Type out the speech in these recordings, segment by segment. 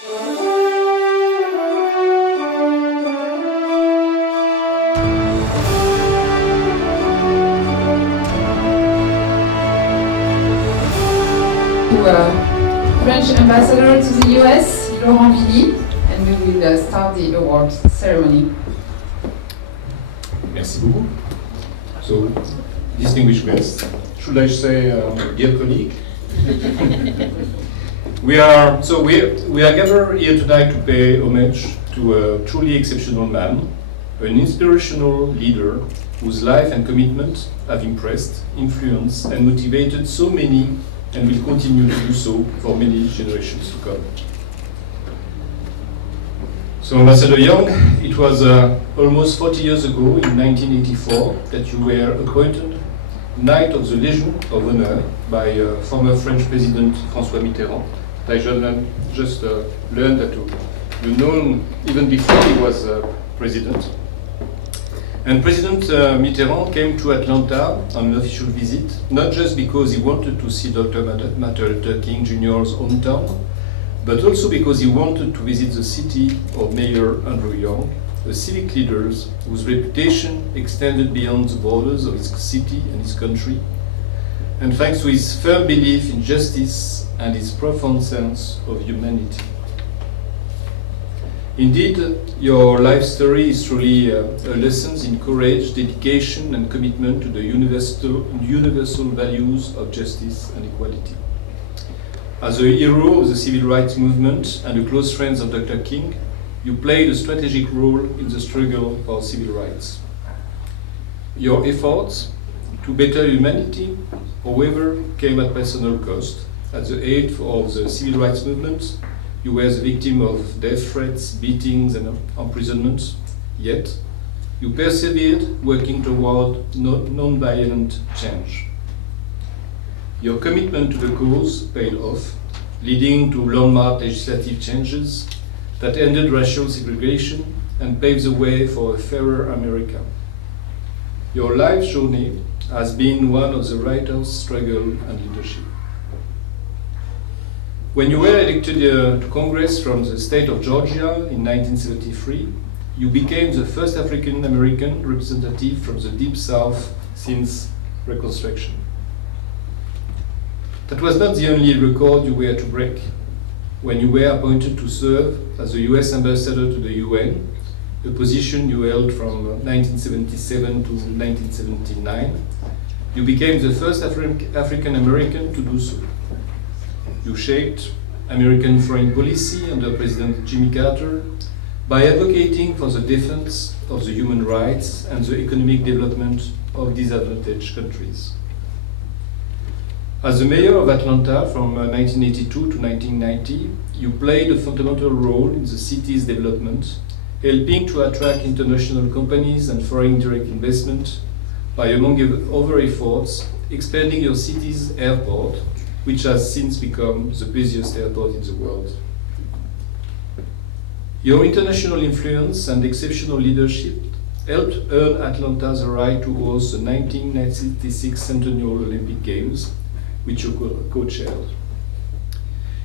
French ambassador to the US, Laurent Villy, and we will start the award ceremony. Merci beaucoup. So, distinguished guests, should I say dear colleague? We are gathered here tonight to pay homage to a truly exceptional man, an inspirational leader whose life and commitment have impressed, influenced, and motivated so many, and will continue to do so for many generations to come. So, Ambassador Young, it was almost 40 years ago, in 1984, that you were appointed Knight of the Legion of Honor by former French President François Mitterrand. I just learned that you know even before he was president. And President Mitterrand came to Atlanta on an official visit, not just because he wanted to see Dr. Martin Luther King Jr.'s hometown, but also because he wanted to visit the city of Mayor Andrew Young, a civic leader whose reputation extended beyond the borders of his city and his country, and thanks to his firm belief in justice and his profound sense of humanity. Indeed, your life story is truly a lesson in courage, dedication, and commitment to the universal values of justice and equality. As a hero of the civil rights movement and a close friend of Dr. King, you played a strategic role in the struggle for civil rights. Your efforts to better humanity, however, came at personal cost. At the height of the civil rights movement, you were the victim of death threats, beatings, and imprisonments. Yet, you persevered, working toward non-violent change. Your commitment to the cause paid off, leading to landmark legislative changes that ended racial segregation and paved the way for a fairer America. Your life journey has been one of the writer's struggle and leadership. When you were elected to Congress from the state of Georgia in 1973, you became the first African American representative from the Deep South since Reconstruction. That was not the only record you were to break. When you were appointed to serve as the US ambassador to the UN, a position you held from 1977 to 1979, you became the first African American to do so. You shaped American foreign policy under President Jimmy Carter by advocating for the defense of the human rights and the economic development of disadvantaged countries. As the mayor of Atlanta from 1982 to 1990, you played a fundamental role in the city's development, helping to attract international companies and foreign direct investment by, among other efforts, expanding your city's airport, which has since become the busiest airport in the world. Your international influence and exceptional leadership helped earn Atlanta the right to host the 1996 Centennial Olympic Games, which you co-chaired.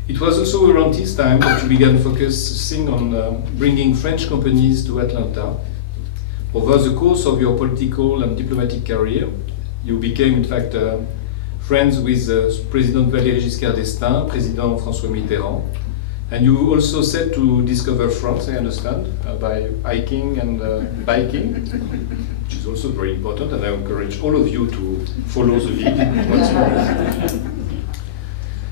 It was also around this time that you began focusing on bringing French companies to Atlanta. Over the course of your political and diplomatic career, you became, in fact, friends with President Valéry Giscard d'Estaing, President François Mitterrand, and you also set to discover France, I understand, by hiking and biking, which is also very important, and I encourage all of you to follow the lead.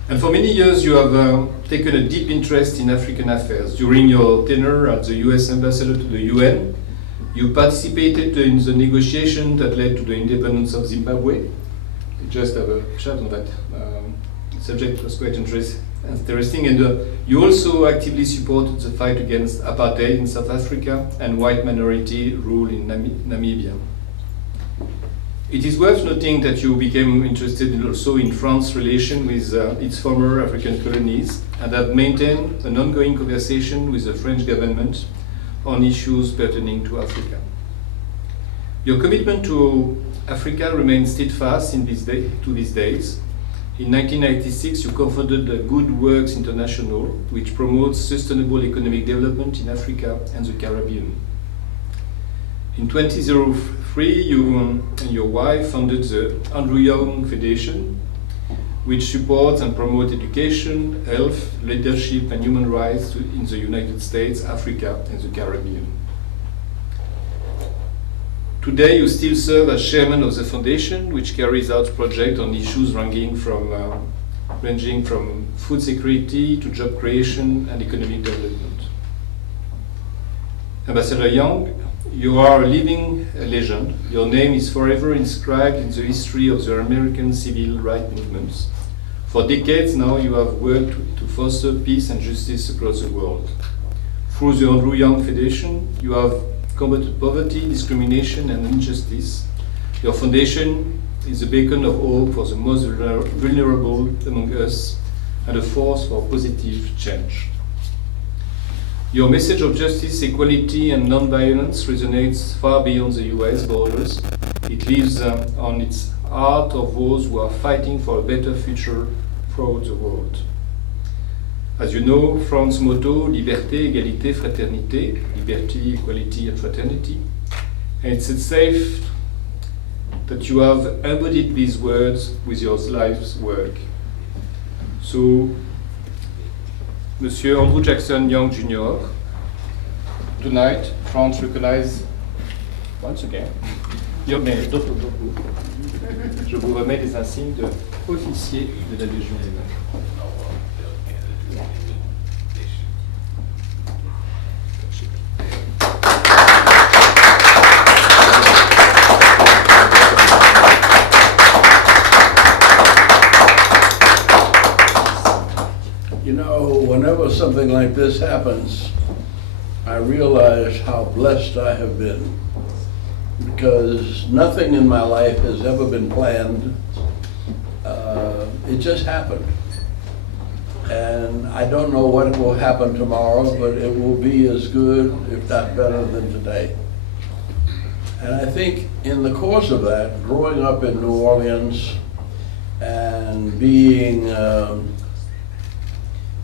And for many years you have taken a deep interest in African affairs. During your tenure as the US ambassador to the UN, you participated in the negotiation that led to the independence of Zimbabwe. We just have a chat on that subject. It was quite interesting, and you also actively supported the fight against apartheid in South Africa and white minority rule in Namibia. It is worth noting that you became interested also in France's relation with its former African colonies and have maintained an ongoing conversation with the French government on issues pertaining to Africa. Your commitment to Africa remains steadfast to these days, In 1996, you co-founded Good Works International, which promotes sustainable economic development in Africa and the Caribbean. In 2003, you and your wife founded the Andrew Young Foundation, which supports and promotes education, health, leadership, and human rights in the United States, Africa, and the Caribbean. Today, you still serve as chairman of the foundation, which carries out projects on issues ranging from food security to job creation and economic development. Ambassador Young, you are a living legend. Your name is forever inscribed in the history of the American civil rights movements. For decades now, you have worked to foster peace and justice across the world. Through the Andrew Young Foundation, you have combated poverty, discrimination, and injustice. Your foundation is a beacon of hope for the most vulnerable among us and a force for positive change. Your message of justice, equality, and non-violence resonates far beyond the US borders. It lives on its heart of those who are fighting for a better future throughout the world. As you know, France's motto, Liberté, Égalité, Fraternité, liberty, equality, and fraternity. And it's safe that you have embodied these words with your life's work. So, Monsieur Andrew Jackson Young Jr., tonight, France recognizes once again your merit. Je vous remets les insignes de officier de la Légion d'honneur. Whenever something like this happens, I realize how blessed I have been, because nothing in my life has ever been planned. It just happened. And I don't know what will happen tomorrow, but it will be as good, if not better, than today. And I think in the course of that, growing up in New Orleans and being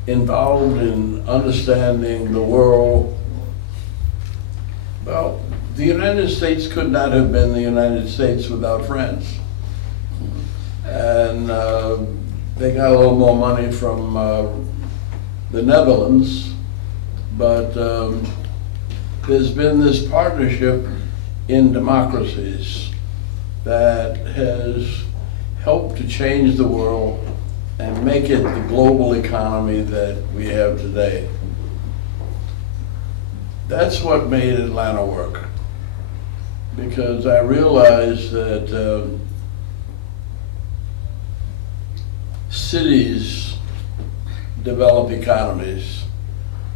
involved in understanding the world, well, the United States could not have been the United States without France. And they got a little more money from the Netherlands, but there's been this partnership in democracies that has helped to change the world and make it the global economy that we have today. That's what made Atlanta work, because I realized that cities develop economies,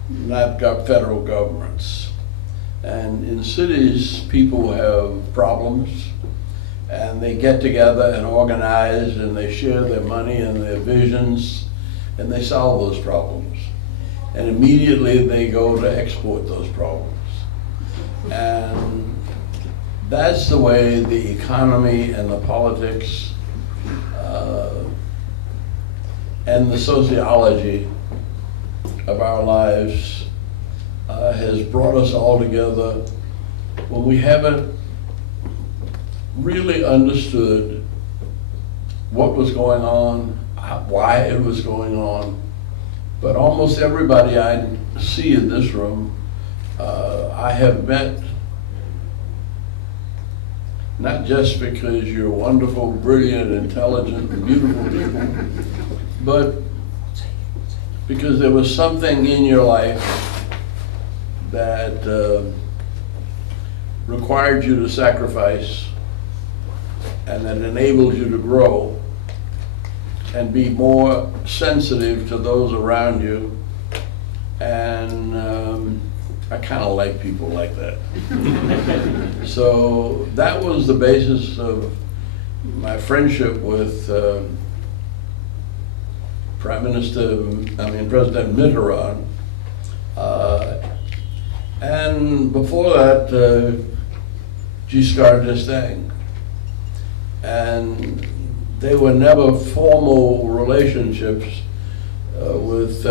not federal governments. And in cities, people have problems, and they get together and organize, and they share their money and their visions, and they solve those problems. And immediately they go to export those problems. And that's the way the economy and the politics and the sociology of our lives has brought us all together when we haven't really understood what was going on, why it was going on. But almost everybody I see in this room, I have met, not just because you're wonderful, brilliant, intelligent, and beautiful people, but because there was something in your life that required you to sacrifice, and that enabled you to grow and be more sensitive to those around you. And I kind of like people like that. So that was the basis of my friendship with President Mitterrand. And before that, Giscard d'Estaing. And they were never formal relationships. With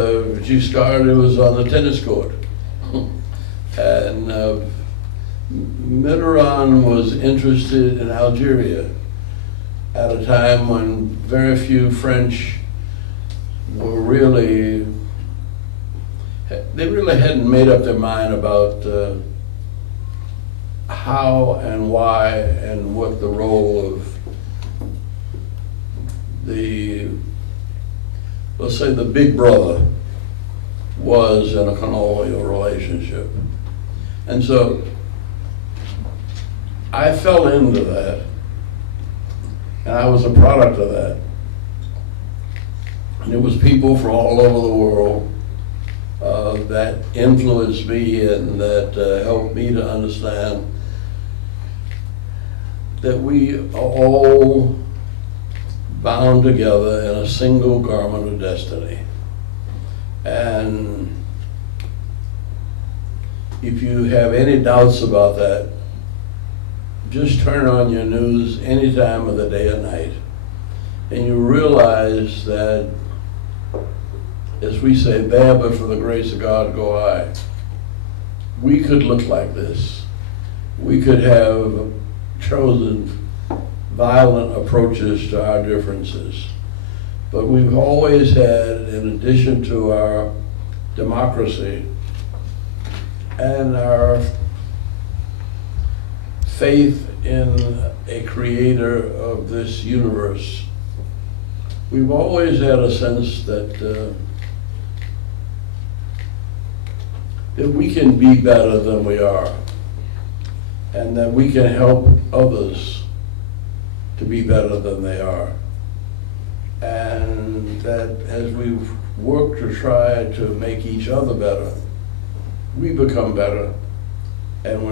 Giscard, it was on the tennis court. And Mitterrand was interested in Algeria at a time when very few French were really, they really hadn't made up their mind about how and why and what the role of the, let's say, the big brother was in a colonial relationship. And so I fell into that, and I was a product of that. And it was people from all over the world that influenced me and that helped me to understand that we are all bound together in a single garment of destiny. And if you have any doubts about that, just turn on your news any time of the day or night, and you realize that, as we say, there but for the grace of God go I. We could look like this. We could have chosen violent approaches to our differences. But we've always had, in addition to our democracy and our faith in a creator of this universe, we've always had a sense that that we can be better than we are, and that we can help others to be better than they are. And that as we work to try to make each other better, we become better, and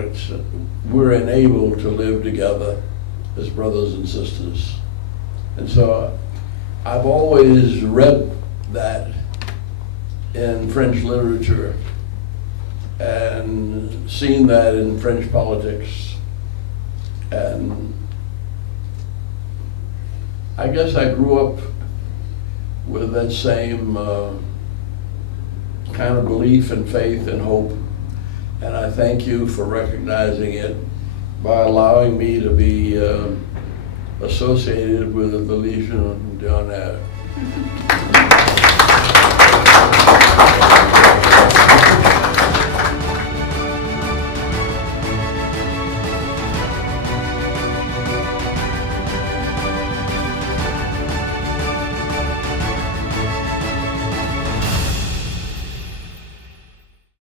we're enabled to live together as brothers and sisters. And so I've always read that in French literature and seen that in French politics. And I guess I grew up with that same kind of belief and faith and hope. And I thank you for recognizing it by allowing me to be associated with the Legion d'Honneur.